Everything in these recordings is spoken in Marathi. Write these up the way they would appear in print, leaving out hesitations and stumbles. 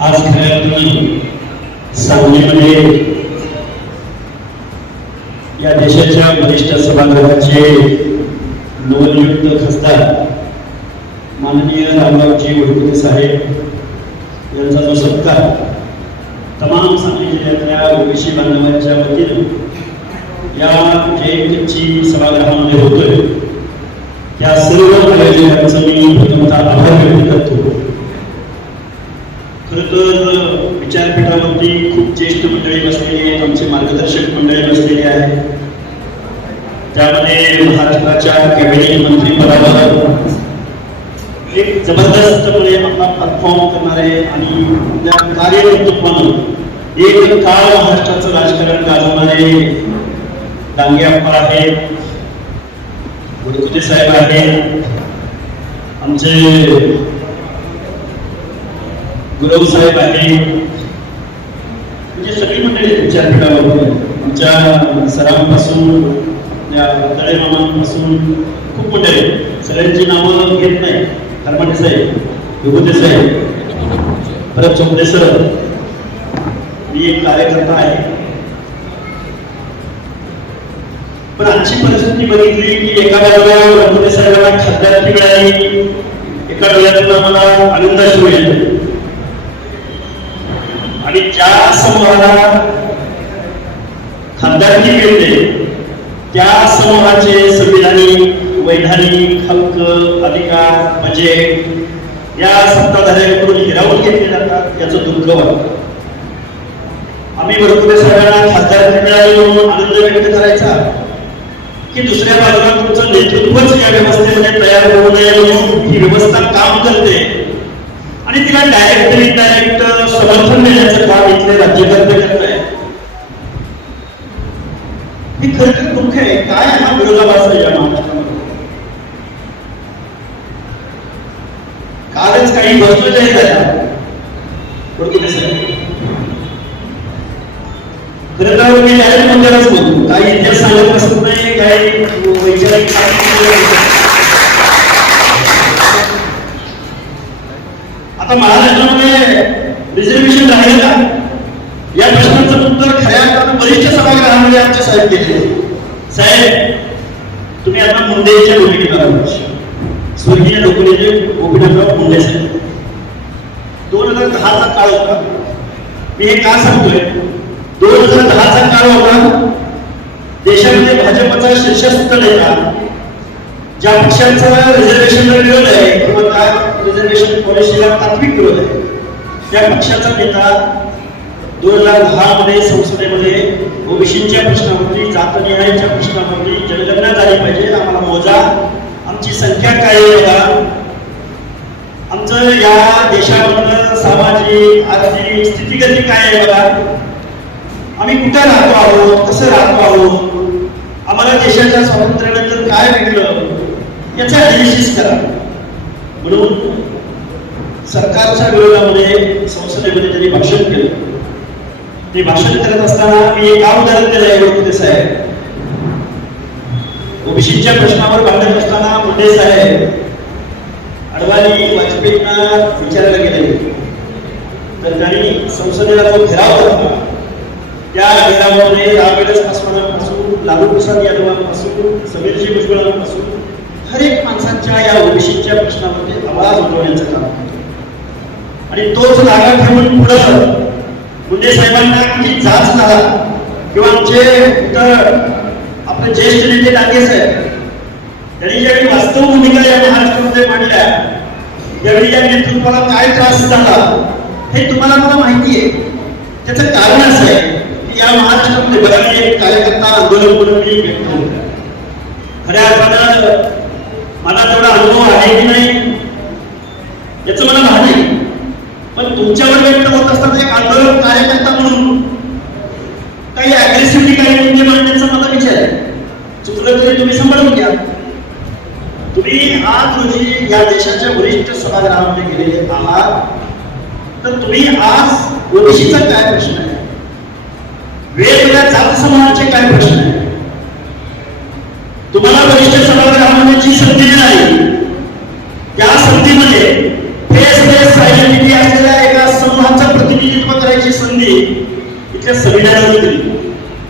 आज खऱ्या सांगलीमध्ये या देशाच्या वरिष्ठ सभागृहाचे नवनियुक्त खासदार माननीय रामरावजी वडकुते साहेब यांचा जो सत्कार तमाम सांगली जिल्ह्यातल्या ओबीसी बांधवांच्या वतीने या जयंतीची सभागृहामध्ये होतोय, त्या सर्व आयोजकांचं मी प्रथमतः आभार व्यक्त करतो. खरं तर विचारपीठावरती खूप ज्येष्ठ मंडळी बसलेली आहेत, आमचे मार्गदर्शक मंडळी बसलेली आहे. त्यामध्ये महाराष्ट्राच्या कॅबिनेट मंत्रीपदावर एक जबरदस्तपणे आपला परफॉर्म करणारे आणि त्या कार्यकर्तृत्वानं एक काळ महाराष्ट्राचं राजकारण गाजवणारे डांगे अप्पा आहेत, वडकुते साहेब आहेत, आमचे गुरव साहेब आहे, म्हणजे सगळी मंडळी विचारपीठावर आमच्या सरांपासून तळे मामांपासून खूप मंडळी, सगळ्यांची नावं घेत नाही. हरमाटे साहेब, विभूते साहेब, परत चोपडे सर, मी एक कार्यकर्ता आहे. पण आजची परिस्थिती बघितली की एका बाजूला विभूते साहेबांना खासदारकी मिळाली, एका डोळ्यातून आम्हाला आनंदाश्रू येतो आणि ज्या समूहाला खासदारकी मिळते त्या समूहाचे संविधानिक, वैधानिक हक्क, अधिकार, बजेट या सत्ताधाऱ्यांकडून हिरावून घेतले जातात, याचं दुःख वाटतं. आम्ही वडकुते साहेबांना खासदारकी मिळाली म्हणून आनंद व्यक्त करायचा की दुसऱ्या बाजूला तुमचं नेतृत्वच या व्यवस्थेमध्ये तयार होऊ नये म्हणून ही व्यवस्था काम करते आणि तिला डायरेक्ट इनडायरेक्ट समर्थन देण्याचं काम इथले राज्यकर्ते करत आहेत. हे खरं दुःख आहे. काय हा विरोधाभास आहे या महाराष्ट्रामध्ये? कालच काही वस्तू जाहीर झाल्या वडकुते साहेब. खरं तर मी डायरेक्ट मंदिराच बोलतो, काही इतिहास सांगत बसत नाही, काही वैचारिक आता महाराष्ट्रामध्ये रिझर्वेशन राहिलं का या प्रश्नाचं उत्तर खऱ्या अर्थानं वरिष्ठ सभागृहामध्ये आमचे साहेब घेतले. साहेब, तुम्ही आता मुंडेच्या भूमिकेला स्वर्गीय लोकनेते गोपीनाथराव मुंडे साहेब, 2010चा काळ होता. मी हे का सांगतोय, 2010चा काळ होता. देशामध्ये भाजपचा शीर्षस्थ नेता, ज्या पक्षांचा रिझर्वेशनला विरोध आहे किंवा त्या रिझर्वेशन पॉलिसीला तात्विक विरोध आहे, त्या पक्षाचा नेता 2010 मध्ये संसदेमध्ये ओबीसीच्या प्रश्नावरती, जातनिहायच्या प्रश्नावरती जनगणना झाली पाहिजे, आम्हाला मोजा, आमची संख्या काय आहे बघा, आमचं या देशामधलं सामाजिक आर्थिक स्थितीगती काय आहे बघा, आम्ही कुठे राहतो आहोत, कसं राहतो आहोत, आम्हाला देशाच्या स्वातंत्र्यानंतर काय मिळलं याचा अनालिसिस करा म्हणून सरकारच्या विरोधामध्ये संसदेमध्ये त्यांनी भाषण केलं. ते भाषण करत असताना मी एक उदाहरण दिलं आहे. वडकुते साहेब ओबीसीच्या प्रश्नावर भांडत असताना मुंडे साहेब अडवाणी वाजपेयींना विचारायला गेले, तर त्यांनी संसदेला जो घेराव होता त्या घेरावामध्ये रामविलास पासवानांपासून लालू प्रसाद यादवांपासून समीरजी भुजबळांपासून हर एक माणसांच्या या ओबीसीच्या प्रश्नामध्ये आवाज उठवण्याचं काम केलं आणि तोच जागा ठेवून पुढं मुंडे साहेबांना किती जाच झाला किंवा आमचे आपले ज्येष्ठ नेते डांगे साहेब त्यांनी ज्यावेळी वास्तव भूमिका या महाराष्ट्रामध्ये मांडल्या त्यावेळी या नेतृत्वाला काय त्रास झाला हे तुम्हाला मला माहिती आहे. त्याचं कारण असं आहे की या महाराष्ट्रामध्ये बघा एक कार्यकर्ता आंदोलन म्हणून मी व्यक्त होतो. खऱ्या अर्थानं मला तेवढा अनुभव आहे की नाही याचं मला माहिती नाही, पण तुमच्यावर व्यक्त होत असताना एक आंदोलन कार्यकर्ता म्हणून काही अग्रेसिव्हिटी काही मुद्दे मांडण्याचा मला विचार आहे. चुकलं तरी तुम्ही सांभाळून घ्या. तुम्ही आज रोजी या देशाच्या वरिष्ठ सभागृहामध्ये गेलेले आहात, तर तुम्ही आज ओबीसीचा काय प्रश्न आहे, वेगवेगळ्या जात समूहाचे काय प्रश्न आहे, तुम्हाला वरिष्ठ सभागृहामध्ये जी संधी मिळाली त्या संधीमध्ये फेस फेस सायलेंटिटी असलेल्या एका समूहाचं प्रतिनिधित्व करायची संधी इथल्या संविधानाने दिली,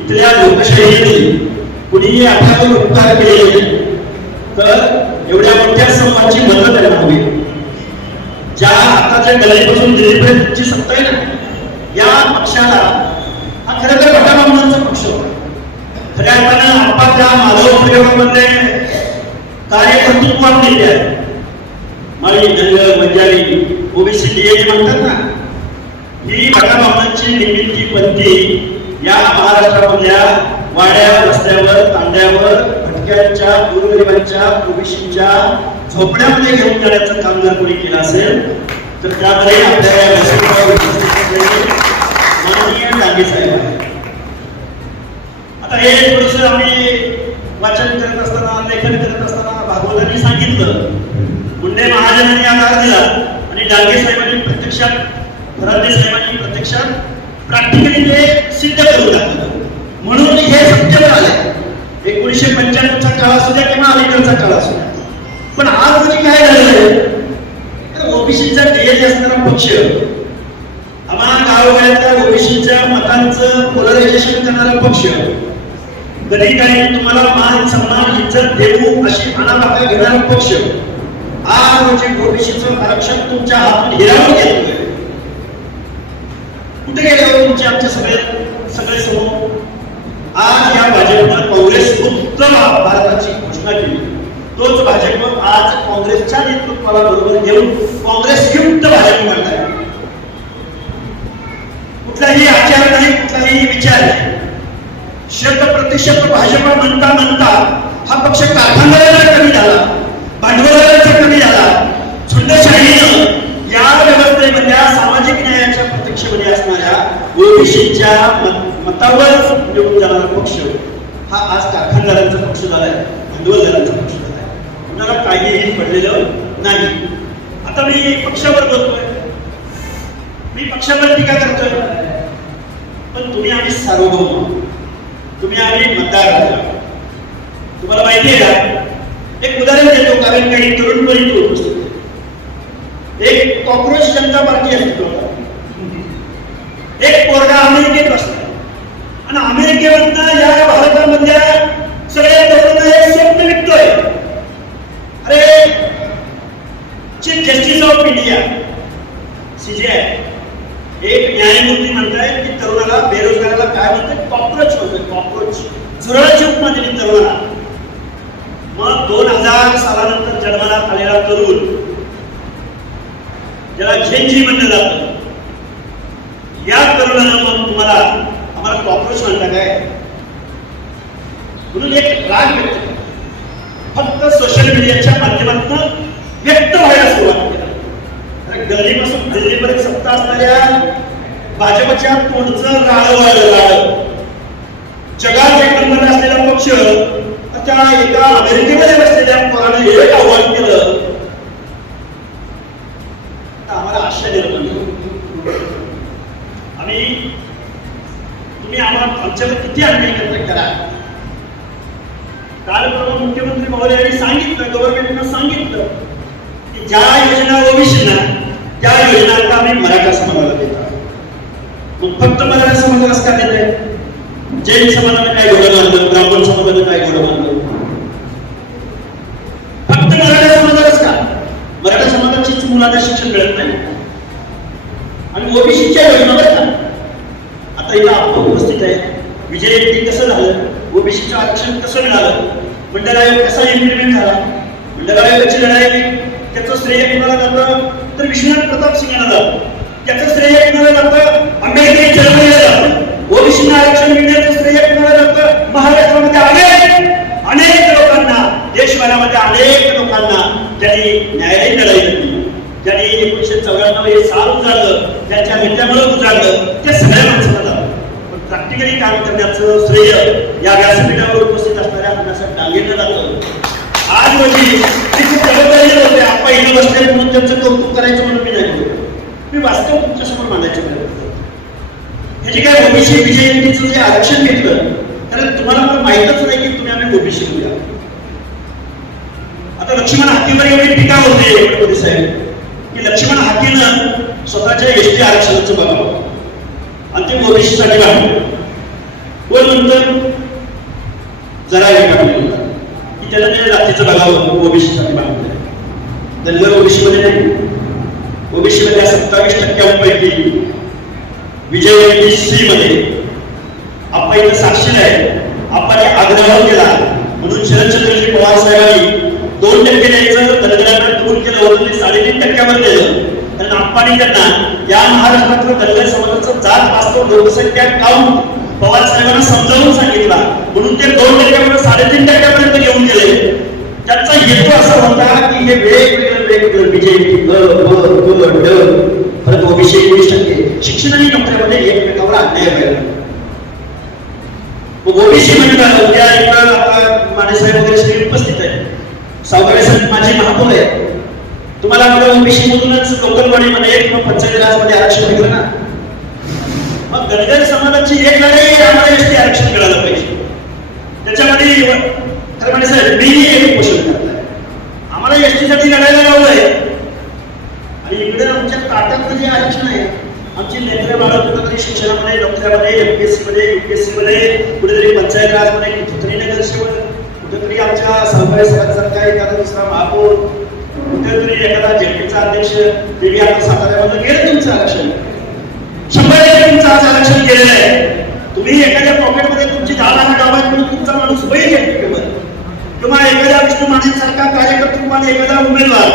इथल्या लोकशाहीने दिली. कुणीही आपल्यावर उपकार केलेले नाही, तर एवढ्या मोठ्या समूहाची मदत त्यांना हवी. ज्या आताच्या गल्लीपासून दिल्लीपर्यंत तुमची सत्ता आहे ना, या पक्षाला हा खरं तर भटा ब्राह्मणांचा पक्ष होता. खऱ्या अर्थानं आपण त्या माधव परिवारामध्ये कार्यकर्तृत्वात नेते आहे. माळी धनगर बंजारी ओबीसी डीएडी म्हणतात ना, ही भटा ब्राह्मणांची निर्मिती पंथी या महाराष्ट्रामधल्या वाड्या रस्त्यावर तांड्यावर भटक्यांच्या गोरगरिबांच्या ओबीसीच्या झोपड्यामध्ये घेऊन जाण्याचं काम जर कोणी केलं असेल तर त्यामध्ये आपल्या माननीय डांगे साहेब आहेत. आता हे थोडंसं आम्ही वाचन करत असताना लेखन करत असताना भागवतांनी सांगितलं, मुंडे महाजनांनी आधार दिला आणि डांगे साहेबांनी प्रत्यक्षात फडणवीस साहेबांनी प्रत्यक्षात प्रॅक्टिकली ते सिद्ध करून टाकलं. म्हणून हे सत्य झालंय. 1995चा काळ असू द्या किंवा अलीकडचा काळ असू द्या, पण आज रोजी काय झालेलं तर ओबीसीचा ध्येय असणारा पक्ष आम्हाला गावोगाळ्यातल्या ओबीसीच्या मतांचं पोलरायझेशन करणारा पक्ष, कधी काही तुम्हाला मान सन्मान इज्जत देऊ अशी अनापाका घेणारा पक्ष आज रोजी ओबीसीचं आरक्षण तुमच्या हातून हिरावून घेतोय. कुठे गेले तुमचे आमचे सगळे समूह? आज या भाजपनं काँग्रेस मुक्त भारताची घोषणा केली. तोच भाजप आज काँग्रेसच्या नेतृत्वाला बरोबर घेऊन काँग्रेस युक्त भाजप म्हणताय. कुठलाही आचार नाही, कुठलाही विचार नाही. शत प्रतिशत भाजप म्हणता म्हणता हा पक्ष कारखानदारांचा कमी झाला, भांडवलाचा कमी झाला. झुंडशाहीनं या व्यवस्थेमधल्या सामाजिक न्यायाच्या प्रत्यक्षमध्ये असणाऱ्या ओबीसीच्या मतावर निवडून जाणारा पक्ष हा आज कारखानदारांचा पक्ष झालाय, भांडवलदारांचा पक्ष झालाय. कुणाला काहीही पडलेलं नाही. आता मी पक्षावर बोलतोय, मी पक्षावर टीका करतोय, पण तुम्ही आम्ही सार्वभौम, तुम्ही आम्ही मतदार राहिला. तुम्हाला माहिती आहे का, एक उदाहरण देतो कारण काही तरुण परिणी उपस्थित. एक कॉक्रोच जनता पार्टी असतो, एक पोरगा अमेरिकेत बसला आणि अमेरिकेमधनं या भारतामधल्या सगळ्या तरुणांना एक स्वप्न विकतोय. अरे chief justice of India CGI एक न्यायमूर्ती म्हणताय की तरुणाला बेरोजगाराला काय म्हणतात, कॉक्रोच म्हणतोय. कॉक्रोच झुरळाची उपमा दिली तरुणाला. मग 2000 सालानंतर जन्माला आलेला तरुण ज्याला झेंजी म्हणलं जातं, या तरुणानं मग तुम्हाला आम्हाला कॉक्रोच म्हणता काय म्हणून एक राग व्यक्त केला. फक्त सोशल मीडियाच्या माध्यमातून व्यक्त व्हायला सुरुवात केली. गल्लीपासून दिल्लीपर्यंत सत्ता असणाऱ्या भाजपच्या तोंडचं राळ वाळलं. जगात एक नंबर असलेला पक्ष त्या एका अमेरिकेमध्ये बसलेल्या पोराने एक आव्हान केलं, आम्हाला आश्चर्य दिलं. आम्ही तुम्ही आम्हाला आमच्यावर किती अन्याय करता करा. काल परवा मुख्यमंत्री महोदयांनी सांगितलं, गव्हर्नमेंटनं सांगितलं की ज्या योजना ओबीसीना त्या योजना आता आम्ही मराठा समाजाला देतो. मग फक्त मराठा समाजालाच का देत आहे? जैन समाजाने काय घोडं बांधलं, ब्राह्मण समाजाने काय घोडं बांधलं? फक्त मराठा समाजालाच का? मराठा समाजाचीच मुलांना शिक्षण मिळत नाही आणि ओबीसीच्या योजनावर का? आता इथं आपण उपस्थित आहे. विजय कसं झालं, ओबीसीचं आरक्षण कसं मिळालं, मंडळ आयोग कसा इम्प्लिमेंट झाला, मंडळ आयोगाची लढाई त्याचं श्रेय कुणाला जातं तर विश्वनाथ प्रताप सिंग यांना जातं. त्याचं श्रेय कुणाला जातं आंबेडकरी चळवळीला जातं. ओबीसींना आरक्षण मिळण्याचं श्रेय कुणाला जातं? महाराष्ट्रामध्ये अनेक लोकांना, देशभरामध्ये अनेक लोकांना ज्यांनी न्यायालयीन लढाई लढली, ज्यांनी 1994 हे साल उजाडलं, त्यांच्या नेत्यामुळे उजाडलं, ते सगळ्या माणसाला जातं. पण प्रॅक्टिकली काम करण्याचं श्रेय या व्यासपीठावर उपस्थित असणाऱ्या अण्णासाहेब डांगेंना जातं. आज रोजी ते खूप जबाबदारी होते. आपण इथे बसले म्हणून त्यांचं कौतुक करायचं म्हणून मी नाही बोलतो. मी वास्तव तुमच्यासमोर मांडायचे प्रयत्न करतो. हे जे काय ओबीसी बीजेपीचं जे आरक्षण घेतलं, तर तुम्हाला मला माहितच नाही की तुम्ही आम्ही ओबीसी घेऊया. आता लक्ष्मण हाकेवर एवढी टीका होते गणपती साहेब की लक्ष्मण हाकेनं स्वतःच्या एसटी आरक्षणाचं बघावं आणि ते ओबीसी साठी वाढलं. कोण म्हणतं जरा की त्याला त्या जातीचं बघावं ओबीसी साठी बांधलं. धनगर ओबीसी मध्ये नाही, ओबीसी मध्ये 27% विजय सी मध्ये आपण इथं साक्षीला आहे. आपण आग्रह केला म्हणून शरदचंद्रजी पवार साहेबांनी 2% द्यायचं, धनगरांना दूर केलं होतं, 3.5% दिलं. कारण आपण त्यांना या महाराष्ट्रातलं धनगर समाजाचं जात वास्तव लोकसंख्या काउंट पवार साहेबांना समजावून सांगितला म्हणून ते 2% 3.5% घेऊन गेले. त्याचा हेतू असा होता की हे वेगवेगळं बीजेपी परत ओबीसी 21% शिक्षण आणि नोकऱ्यामध्ये एकमेकावर अन्याय व्हायला. ओबीसी म्हणजे उद्या आता मानेसाहेब वगैरे सगळे उपस्थित आहे. सावकारे साहेब माझे महापौर आहे. तुम्हाला आपल्या ओबीसी मधूनच लोकलवाडीमध्ये किंवा पंचायत राजमध्ये आरक्षण मिळलं ना. मग धनगर समाजाची एक लढाई आम्हाला एसटी आरक्षण मिळालं पाहिजे. त्याच्यामध्ये तर म्हणजे साहेब मी एक पोषण करताय. आम्हाला एसटी साठी लढायला लावलंय आणि इकडे आमच्या ताटातलं जे आरक्षण आहे, आमची नेत्र बाळग कुठेतरी शिक्षणामध्ये, नोकऱ्यामध्ये, एमपीएससी मध्ये, युपीएससी मध्ये, कुठेतरी पंचायत राजमध्ये, कुठेतरी नगरसेवक, कुठेतरी आमच्या सहकारी सारखा एखादा दुसरा महापौर, कुठेतरी एखादा जेपीचा अध्यक्ष, ते बी आता साताऱ्यामध्ये गेलं तुमचं आरक्षण. 100% तुमचं आज आरक्षण केलेलं आहे. तुम्ही एखाद्या पॉकेटमध्ये तुमची 10 डावा म्हणून तुमचा माणूस होईल किंवा एखाद्या विष्णू मानेसारखा कार्यकर्ता आणि एखादा उमेदवार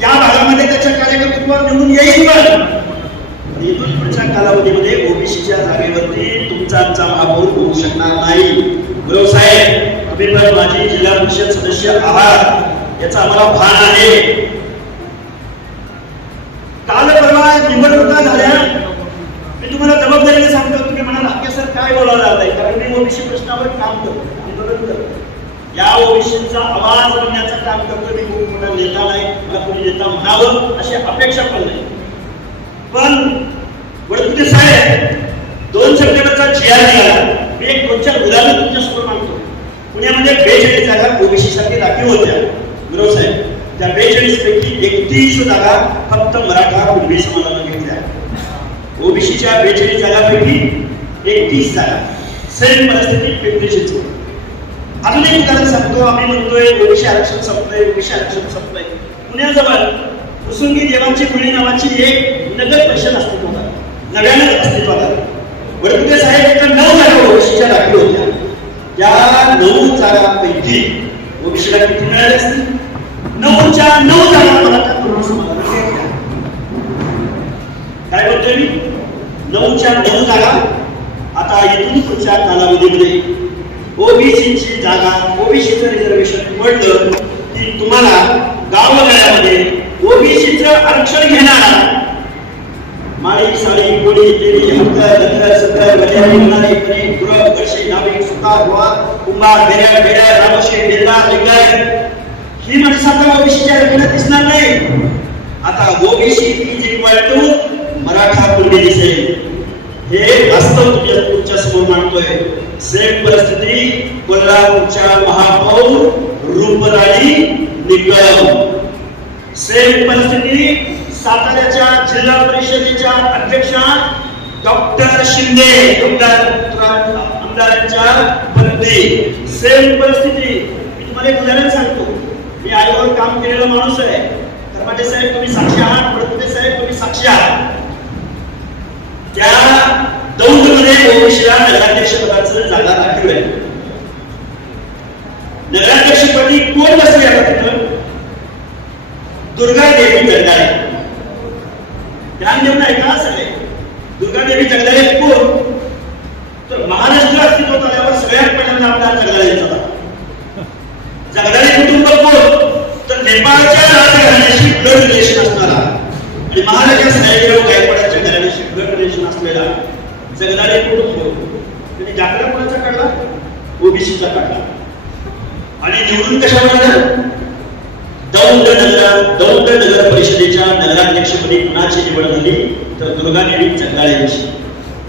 त्या भागामध्ये त्याच्या कार्यकर्तृत्वावर निवडून येईल. पण इथून पुढच्या कालावधीमध्ये ओबीसीच्या जागेवरती तुमचा आमचा महापौर होऊ शकणार नाही. गुरव साहेब, तुम्ही पण माझी जिल्हा परिषद सदस्य आहात याचा आम्हाला भान आहे. काल परवा निवडणुका झाल्या, मी तुम्हाला जबाबदारीने सांगतो. तुम्ही म्हणाल हाके सर काय बोलायला लागलाय, कारण मी ओबीसी प्रश्नावर काम करतो आणि बदल करतो. या ओबीसीचा आवाज बनण्याचं काम करतो. मी खूप मोठा नेता नाही, मला कोणी नेता म्हणावं अशी अपेक्षा पण नाही. पण वडकुटे साहेब 2 सप्टेंबरचा GR निघाला. मी एक 2-4 उदाहरण तुमच्यासमोर मागतो. पुण्यामध्ये 42 जागा ओबीसी साठी राखीव होत्या. गुरव साहेब, त्या 42 पैकी 31 जागा फक्त मराठा कुणबी समाजाला घेतल्या. ओबीसीच्या 42 जागांपैकी 31 जागा. सेम परिस्थिती पिंपरी चिंचवड. अजून एक उदाहरण सांगतो. आम्ही म्हणतोय ओबीसी आरक्षण संपलंय, ओबीसी आरक्षण संपलंय. पुण्याजवळ कुसुंगी देवांची खुली नावाची एक नगर परिषद अस्तित्वात आली, नव्यानं अस्तित्वात आली. वडकुटे साहेब इथं 9 जागा ओबीसीच्या राखीव होत्या. त्या 9 जागांपैकी ओबीसीला किती मिळाले असतील? 9च्या 9 जागा मराठा कुणबी समाजाला घेतल्या. काय बोलतोय मी? 9च्या 9 जागा. आता इथून पुढच्या कालावधीमध्ये ओबीसीची जागा, ओबीसीचं रिझर्वेशन पडलं की तुम्हाला गावगाड्यामध्ये ओबीसीचं आरक्षण घेणार माळी साडी कोळी तेली हक्कर धनगर सत्तर गजारी गणारी करी गुरव कशी नाविक सुतार गोळा कुंभार बेड्या बेड्या रामशे बेल्ला लिंगायत ही माणसं आता ओबीसीच्या आरक्षणात दिसणार नाही. आता OBC is equal to Maratha Kunbi दिसेल. हे वास्तव तुमच्या समोर मांडतोय. सेम परिस्थिती कोल्हापूरच्या महापौर रूपराणी निकम. सेम परिस्थिती साताऱ्याच्या जिल्हा परिषदेच्या अध्यक्षा डॉक्टर शिंदे, आमदारांच्या पत्नी. सेम परिस्थिती. मी तुम्हाला एक उदाहरण सांगतो. मी आयोगावर काम केलेला माणूस आहे. कर्माटे साहेब तुम्ही साक्षी आहात, वडकुटे साहेब तुम्ही साक्षी आहात. त्या दौंडमध्ये ओबीसीला नगराध्यक्ष पदाचं जागा राखीव आहे. नगराध्यक्षपदी कोण बसले आता तिथं? दुर्गादेवी जगदाळे. ध्यान देऊन ऐका सगळे. दुर्गादेवी जगदाळे कोण? जगदाळेंचा. जगदाळे कुटुंब कोण तर नेपाळच्या राजघराण्याशी ब्लड रिलेशन असणारा आणि महाराजा साहेबराव गायकवाडांच्या घराण्याशी ब्लड रिलेशन असलेला जगदाळे कुटुंब. त्यांनी जागरण कोणाचा काढला? ओबीसीचा काढला. आणि निवडून कशावर आलं? दौंड नगर परिषदेच्या नगराध्यक्षपदी कुणाची निवड झाली तर दुर्गादेवी जगदाळे यांची.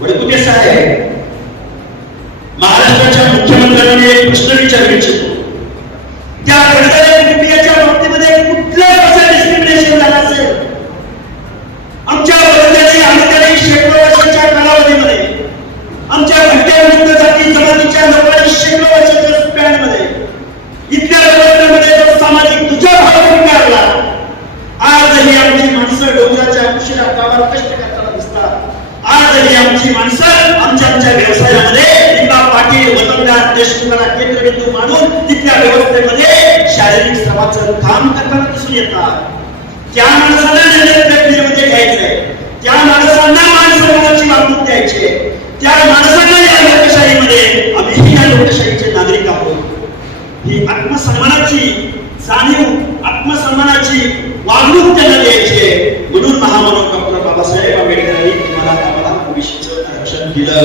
वडकुते साहेब महाराष्ट्राच्या मुख्यमंत्र्यांनी एक प्रश्न विचारू इच्छितो, त्या जगदाळे कुटुंबियाच्या बाबतीमध्ये कुठलं असं डिस्क्रिमिनेशन झालं असेल? आमच्या वडिलांनी शेकडो वर्षाच्या कालावधीमध्ये आमच्या घटनेविरुद्ध जाती जमातीच्या लोकांनी शेकडो वर्षाच्या स्पॅनमध्ये इतक्या व्यवस्थेमध्ये जो सामाजिक दुजाभाव स्वीकारला. आजही आमची माणसं डोंगराच्या उशिरा गावात कष्ट करताना दिसतात. आजही आमची माणसं आमच्या व्यवसायामध्ये लिंबा पाटील वतनदार देशमुखाला केंद्रबिंदू मानून तिथल्या व्यवस्थेमध्ये शारीरिक श्रमाचं काम करताना दिसून येतात. त्या माणसांना निर्णय घ्यायचंय, त्या माणसांना मान सन्मानाची वागणूक द्यायची, त्या माणसांना या लोकशाहीमध्ये आम्ही या लोकशाहीचे नागरिक आहोत ही आत्मसन्मानाची जाणीव, आत्मसन्मानाची वागणूक त्यांना द्यायची. म्हणून महामानव डॉक्टर बाबासाहेब आंबेडकरांनी आम्हाला ओबीसीचं आरक्षण दिलं.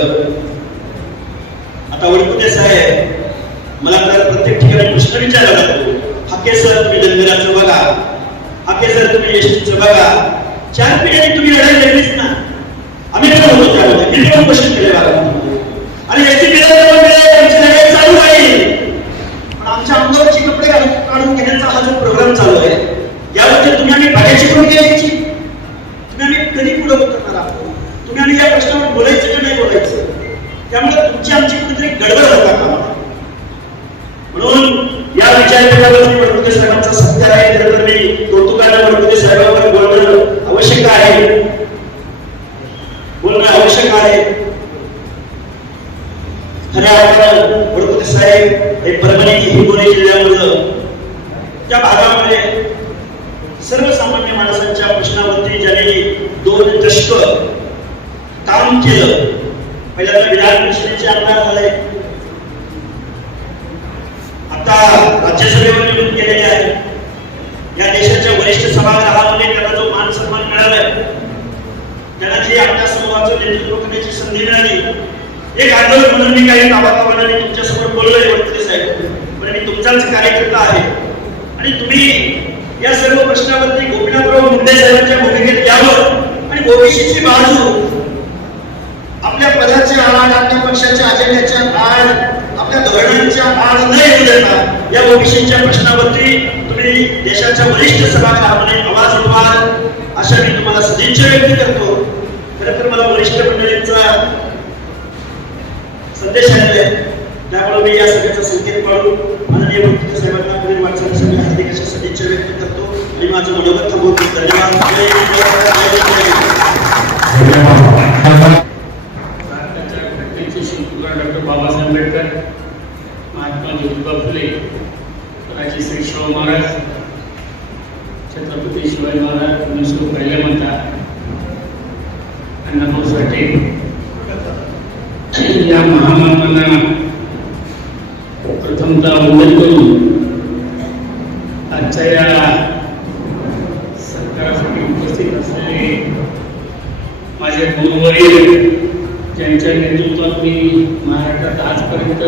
आता वडकुते साहेब मला तर प्रत्येक ठिकाणी प्रश्न विचारला जातो, हाके सर तुम्ही धनगराचं बघा, हाके सर तुम्ही एसटीचं बघा, 4 पिढ्यांनी तुम्ही लढाई लढलीच ना. आम्ही पण होतो त्यामध्ये, मी पण क्वेश्चन केले आणि एसटी लढाई चालू राहील. पण आमच्या अंगावरची कपडे काढून घेण्याचा हा जो प्रोग्राम चालू आहे यावरती तुम्ही आम्ही बघायची कोण घ्यायची, तुम्ही आम्ही कधी पुढे करणार आहोत, तुम्ही आम्ही या प्रश्नावर बोलायचं की नाही बोलायचं. त्यामुळे तुमची आमची कुठेतरी गडबड होता कामा. म्हणून या विचारपीठावरती वडकुते साहेबांचा सत्य आहे, तर मी कौतुकाने वडकुते साहेबांवर बोलणं आवश्यक आहे, बोलणं आवश्यक आहे. खऱ्या अर्थानं वडकुते साहेब हे परभणी हिंगोली जिल्ह्यामधलं त्या भागामध्ये सर्वसामान्य माणसांच्या प्रश्नावरती ज्यांनी 2 दशक काम केलं. पहिल्यांदा विधान परिषदेचे आमदार झाले, आता राज्यसभेवर निवडून गेलेले आहे. या देशाच्या वरिष्ठ सभागृहामध्ये त्यांना जो मान सन्मान मिळालाय, त्यांना जी आपल्या समूहाचं नेतृत्व करण्याची संधी मिळाली. एक आंदोलन म्हणून मी काही नावाप्रमाणे तुमच्यासमोर बोललोय वडकुते साहेब, पण मी तुमचाच कार्यकर्ता आहे आणि तुम्ही या सर्व प्रश्नावरती गोपीनाथराव मुंडे साहेबांच्या भूमिकेत यावं आणि ओबीसीची बाजू आपल्या पदाच्या आड, आपल्या पक्षाच्या अजेंड्याच्या आड, आपल्या धोरणांच्या आड न येऊ देता या ओबीसीच्या प्रश्नावरती तुम्ही देशाच्या वरिष्ठ सभागृहामध्ये आवाज उठवाल अशा मी तुम्हाला सदिच्छा व्यक्त करतो. खरं तर मला वरिष्ठ मंडळींचा संदेश आहे, त्यामुळे मी या सगळ्याचा संकेत पाडून माननीय वडकुते साहेबांना पुढील वाटचालीसाठी हार्दिक अशा सदिच्छा व्यक्त करतो आणि माझं मनोगत थांबवतो. धन्यवाद. भारताच्या घटनेचे शिल्पकार डॉक्टर बाबासाहेब आंबेडकर, महात्मा ज्योतिबा फुले, राजश्री शाहू महाराज, छत्रपती शिवाजी महाराज, पुण्यश्लोक पहिले म्हणतात अण्णाभाऊ साठे या महामानवांना प्रथमतः वंदन करून आजच्या या सत्कारासाठी उपस्थित असलेले माझे गुरुवर्य, ज्यांच्या नेतृत्वात मी महाराष्ट्रात आजपर्यंत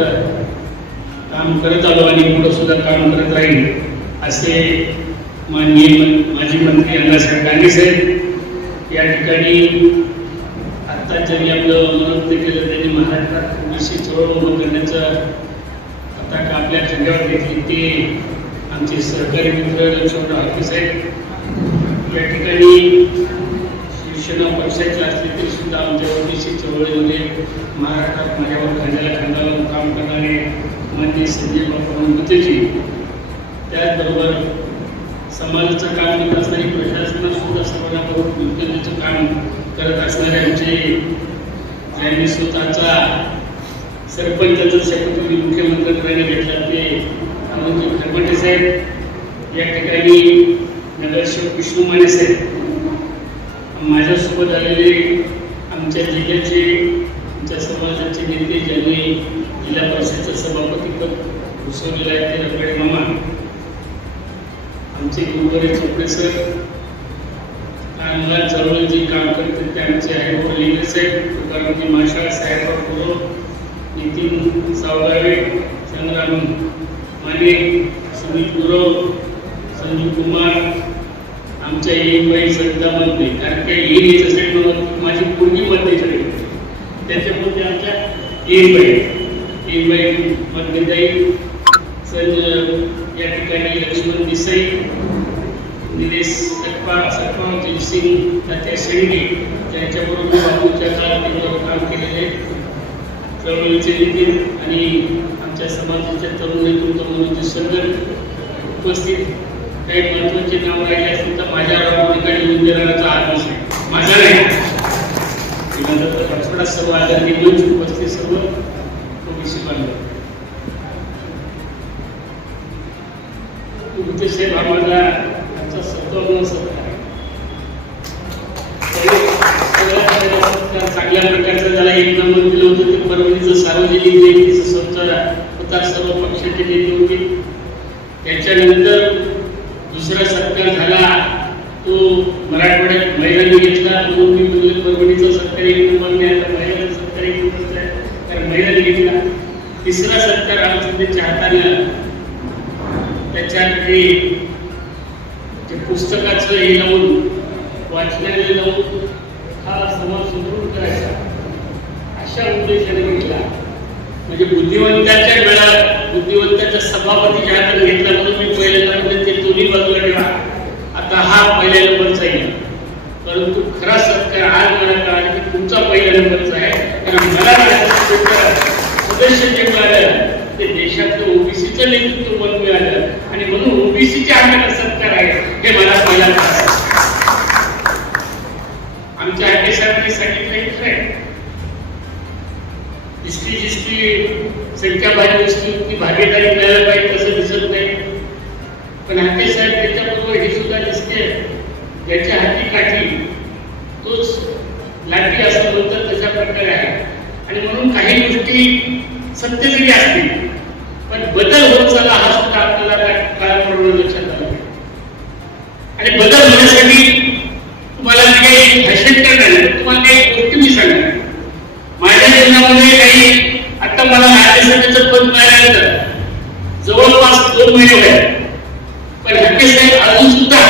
काम करत आलो आणि पुढे सुद्धा काम करत राहील, असे माननीय माजी मंत्री अण्णासाहेब डांगे साहेब या ठिकाणी आता ज्यांनी आपलं मनोगत केलं, त्यांनी महाराष्ट्रात ओबीसी चळवळ उभं करण्याचं आता आपल्या खांद्यावर घेतली ते आमचे सहकारी मित्र लक्ष्मण हाके साहेब. या ठिकाणी शिवसेना पक्षाचे असले तरी सुद्धा आमच्या ओबीसी चळवळीमध्ये महाराष्ट्रात माझ्यावर खांद्याला खांदा लावून काम करणारे माननीय संजय बापू गुत्तेजी, त्याचबरोबर समाजाचं काम करत असणारी प्रशासनात सुद्धा सर्वांना योग्यतेचं काम करत असणारे आमचे ज्यांनी स्वतःचा सरपंचाचा शपथ मुख्यमंत्र्यांनी घेतला ते आमचे खरबटे साहेब. या ठिकाणी नगरसेवक विष्णू माने साहेब, माझ्यासोबत आलेले आमच्या जिल्ह्याचे, आमच्या समाजाचे नेते, ज्यांनी जिल्हा परिषदेचं सभापतीपद घुसवलेलं आहे ते रगडे मामा, आमचे गुरुवारी चोपडे सर, मुलांना चळवळीत जे काम करतात ते आमचे आहे लिंगे साहेब, तुकारामजी माशाळ, साहेबराव गुरव, नितीन सावगावे, संग्राम माने, सुनील गुरव, संजीव कुमार, आमच्या येईबाई सविता मध्ये, कारण काय येईल याच्यासाठी मला माझी पूर्वी मध्ये त्याच्यामध्ये आमच्या येईबाई मध्येताई या ठिकाणी लक्ष्मण देसाई, निलेश सटपा, जयसिंग तात्या शेंडे त्यांच्याबरोबर बापूच्या काळात काम केलेले चळवळीचे नितीन आणि आमच्या समाजाच्या तरुण नेतृत्व म्हणून संघटन उपस्थित काही महत्वाचे नाव राहिले असेल तर माझ्या ठिकाणी उद्योगाचा आदेश आहे, माझा नाही सर्व आदरणीय मंच उपस्थित सर्व ओबीसी बांधव साहेब आम्हाला आमचा 57 सत्कार चांगल्या प्रकारचं त्याला एक नंबर दिलं होतं ते परभणीचं सार्वजनिक जयंतीचं संस्था होता, सर्व पक्षाचे नेते होते. त्याच्यानंतर दुसरा सत्कार झाला तो मराठवाड्यात महिलांनी घेतला, म्हणून मी म्हणजे परभणीचा सत्कार एक नंबर नाही, आता महिलांचा सत्कार एक नंबरचा आहे कारण महिलांनी घेतला. तिसरा सत्कार आमच्या हातानं त्याच्याकडे पुस्तकाचं हे लावून वाचनालय लावून हा समाज सुदृढ करायचा अशा उद्देशाने घेतला. म्हणजे बुद्धिवंताच्या वेळा बुद्धिवंताच्या सभापतीच्या हातात घेतला म्हणून मी पहिल्यांदा म्हणजे ते दोन्ही बाजूला ठेवा, आता हा पहिल्या नंबरचा येईल. परंतु खरा सत्कार आज मला कळाला की तुमचा पहिल्या नंबरचा आहे, कारण मला सदस्य जे मिळालं ते देशातलं ओबीसीचं नेतृत्व पण मिळालं आणि म्हणून ओबीसीच्या हाताला सत्कार आहे हे मला पहिला आमच्या आटे साहेबांनी सांगितलं आहे. जिसकी संख्या भारी असते ती भागीदारी मिळायला पाहिजे तसं दिसत नाही, पण हाटे साहेब त्याच्याबरोबर हे सुद्धा दिसते ज्याच्या हाती काठी तोच लाठी असं म्हणतात तशा प्रकारे आहे. आणि म्हणून काही गोष्टी सत्य जरी असतील पण बदल होत चालला हा सुद्धा आपल्याला काळाबरोबर लक्षात आला. आणि बदल होण्यासाठी तुम्हाला मी काही भाषण करणार, तुम्हाला काही गोष्टी मी सांगणार. माझ्या जीवनामध्ये काही आता मला राज्यसभेचं पद मिळाल्यानंतर जवळपास 2 महिने होते, पण हक्के साहेब अजून सुद्धा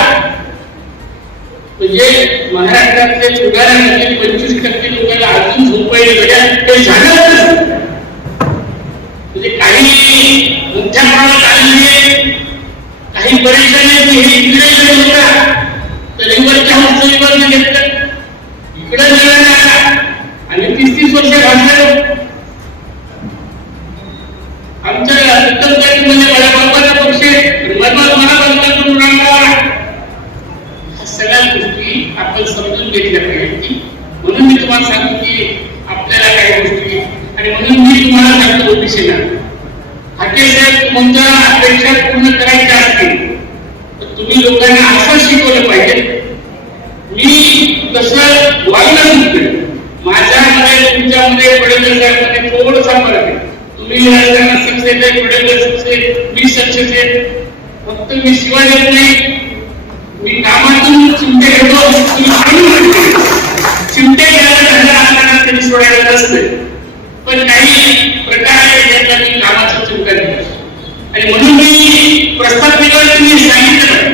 म्हणजे महाराष्ट्रातले सुधारणाचे 25% लोकांना अजून झोपायला काही झालं म्हणजे काही मोठ्या प्रमाणात आलेली काही परेशानी इकडे होता तर इंग्रजच्या हस्तक्षेपाने घेतलं इकडे मिळाला आणि 30-30 वर्ष घातलं. आमच्या उत्तरमध्ये माझ्या बाबाचा पक्ष सगळ्या गोष्टी आपण समजून घेतल्या पाहिजे. म्हणून मी तुम्हाला सांगतो की आपल्याला काही गोष्टी आणि म्हणून मी तुम्हाला सांगतो ओबीसीला हाके साहेब तुमच्या अपेक्षा पूर्ण करायच्या असतील तर तुम्ही लोकांना असं शिकवलं पाहिजे. मी तसं वागलं नसतं, माझ्यामध्ये तुमच्यामध्ये पडेल साहेबांमध्ये थोडंसा फरक आहे. तुम्ही राजकारणात सक्सेस आहे, पडेल सक्सेस, मी सक्सेस आहे. फक्त मी शिवाय देत नाही, मी कामातून चिमटे घेतो, चिमटे घ्यायला असताना त्यांनी सोडायला नसते, पण काही प्रकारे ज्याचा मी कामाचा चिमटा घेतो. आणि म्हणून मी प्रस्थापित तुम्ही सांगितलं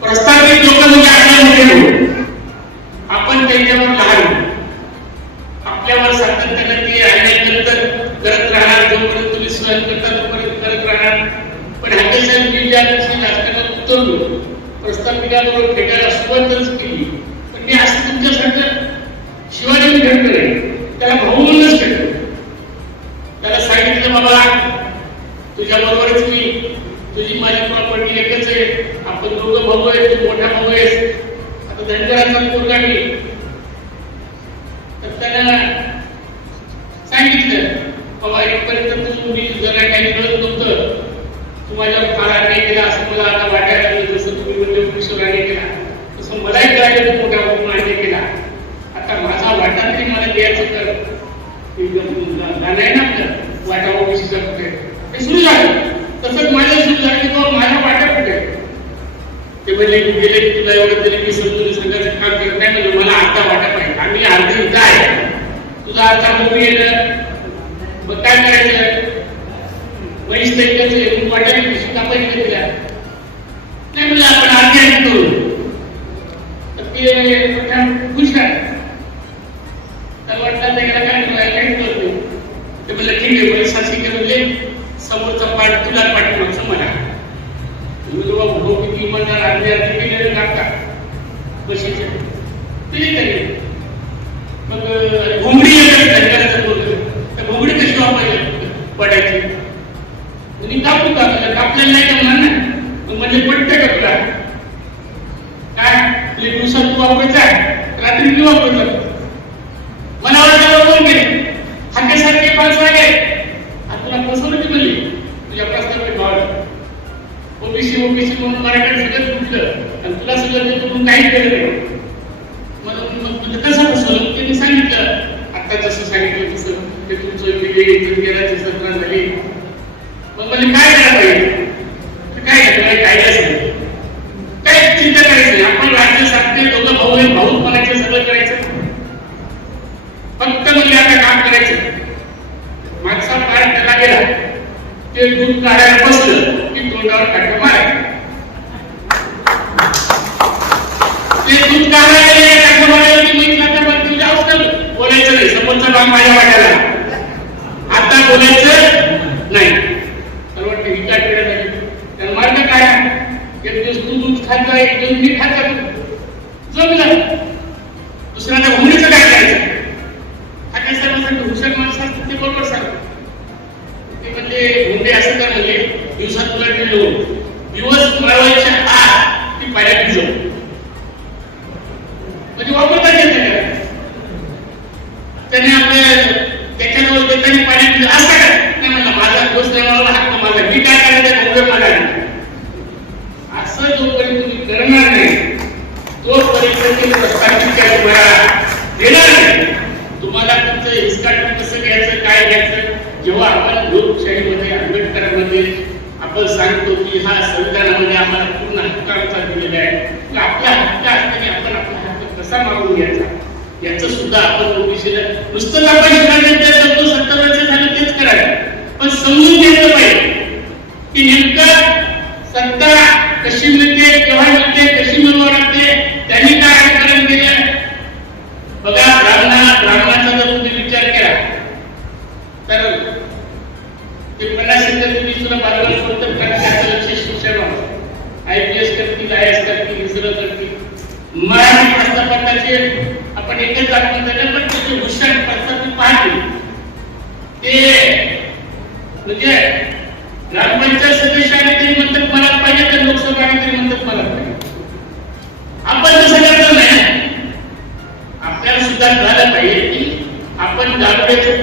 प्रस्थापित लोक म्हणजे आपल्यामध्ये आपण त्यांच्यावर लहान आपल्यावर सातत्याने ते करत राहणार, जोपर्यंत तुम्ही सहन करता तोपर्यंत करत राहणार. पण हाके साहेब मी ज्या दिवशी राजकारणात उतरलो प्रस्थापिकाबरोबर भेटायला सुरुवातच केली, पण मी असं तुमच्यासारखं शिवाजी भेटलो नाही, त्याला भाऊ म्हणूनच भेटलो. त्याला सांगितलं बाबा तुझ्या बरोबरच की तुझी माझी प्रॉपर्टी एकच आहे, आपण दोघं भाऊ आहे, तू मोठा भाऊ आहेस, आता धनगराचा पोरगा मी. तर त्याला सांगितलं बाबा इथपर्यंत तुम्ही जरा काही मिळत नव्हतं, तू माझ्यावर फार अन्याय केला असं मला आता वाटायला लागलं. जसं तुम्ही म्हणजे पुरुषावर अन्याय केला तसं मलाही कळायला मोठ्या भाऊन अन्याय केला, आता माझा वाटा तरी मला द्यायचं कर गाणं आहे ना आपलं म्हणजे गेले की तुला एवढं तरी मी समजून संघाचं काम करत नाही म्हणलं मला अर्धा वाटा पाहिजे आम्ही अर्धी इथं आहे तुझा अर्धा मूवी येणं मग काय करायचं वैश तरीकाचं वाटायला कशी कापायची तिला नाही म्हणलं आपण अर्धी करू तर ते खुश आहे तर वाटलं त्याला काय काहीच करतो ते म्हणलं ठीक आहे पैसा शिके म्हणजे समोरचा पाठ तुला पाठवण्याचं मला भाऊ किती इमानदार अर्धे अर्धे केलेले टाकतात पैशाचे ते नाही मग घोंगडी तर घोंगडी कशी वापरायची पडायची म्हणजे कापू कापलेलं नाही जमणार ना म्हणजे पडते का तुला काय तुला दिवसात तू वापरायचा रात्री मी वापरायचा मला वाटतं बरोबर गेले हाकेसारखे माणसं आहे तुला फसवणूक मिळली तुझ्या प्रस्तावित भावाला ओबीसी म्हणून मराठा सगळं तुटलं आणि तुला सगळं ते तुम्ही काही केलं नाही म्हणून मग तुझं कसं फसवलं त्यांनी सांगितलं आता जसं सांगितलं तसं ते तुमचं गेल्याची सत्रा झाली मग म्हणजे काय करायला पाहिजे काय काय असेल काय चिंता करायचं नाही आपण राज्य साधते दोघं भाऊ आहे भाऊच म्हणायचं सगळं करायचं फक्त म्हणजे आता काम करायचं मागचा पाय त्याला गेला ते दूध काढायला बसलं की तोंडावर काढलं मारायचं ते दूध काढायला गेले काढलं मारायला की मी आता मग तुझ्या अवसर बोलायचं नाही समोरचा भाग माझ्या वाट्याला आता बोलायचं नाही तर वाटतं ही काय केलं नाही त्याला मार्ग काय एक दिवस तू दूध खात एक दिवस मी खात जमलं दुसऱ्यांना घुमणीचं काय करायचं हा सर्वांसाठी हुशार माणसं असतात ते बरोबर सांगतात ते म्हणजे हुंडे असं कर म्हणजे दिवसात तुला दिलो दिवस मिळवायच्या आत ती पाण्यात भिजव म्हणजे वापरता येत नाही त्याने आपल्या त्याच्याजवळ त्याने पाण्यात भिजव असं काय नाही म्हणलं माझा दोस्त नाही मला हक्क माझा मी काय करायचं मुंबई मला असं जोपर्यंत तुम्ही करणार नाही तोपर्यंत ते प्रस्तावित देणार नाही तुम्हाला तुमचं हिसकाटून कसं घ्यायचं काय घ्यायचं जेव्हा आपण लोकशाहीमध्ये आंबेडकरांमध्ये आपण सांगतो की हा संविधानामध्ये आम्हाला पूर्ण हक्कांचा दिलेला आहे आपला हक्क असताना आपण आपला हक्क कसा मागून घ्यायचा याचं सुद्धा आपण ओबीसीला नुसतं आपण शिवाजी 70 वर्ष झालं तेच करायचं पण समजून घ्यायचं पाहिजे की नेमकं सत्ता कशी मिळते केव्हा मिळते कशी मिळवावी लागते त्यांनी काय आंदोलन केलं बघा ब्राह्मणाचा जर तुम्ही विचार केला तर ते 50 तुम्ही सुद्धा बालवाडी सोडतात कारण त्याचं लक्ष शिक्षण IPS करतील IAS करतील इस्रो करतील मराठी प्रस्तावकाचे आपण एकच दाखवून झालं पण त्याचे हुशार प्रस्ताव पाहतील ते म्हणजे ग्रामपंचायत सदस्य आणि तरी म्हणतात मला पाहिजे तर लोकसभा आणि तरी म्हणतात मला पाहिजे आपण तसं करतो नाही आपल्याला सुद्धा कळायला पाहिजे की आपण दारुड्याचे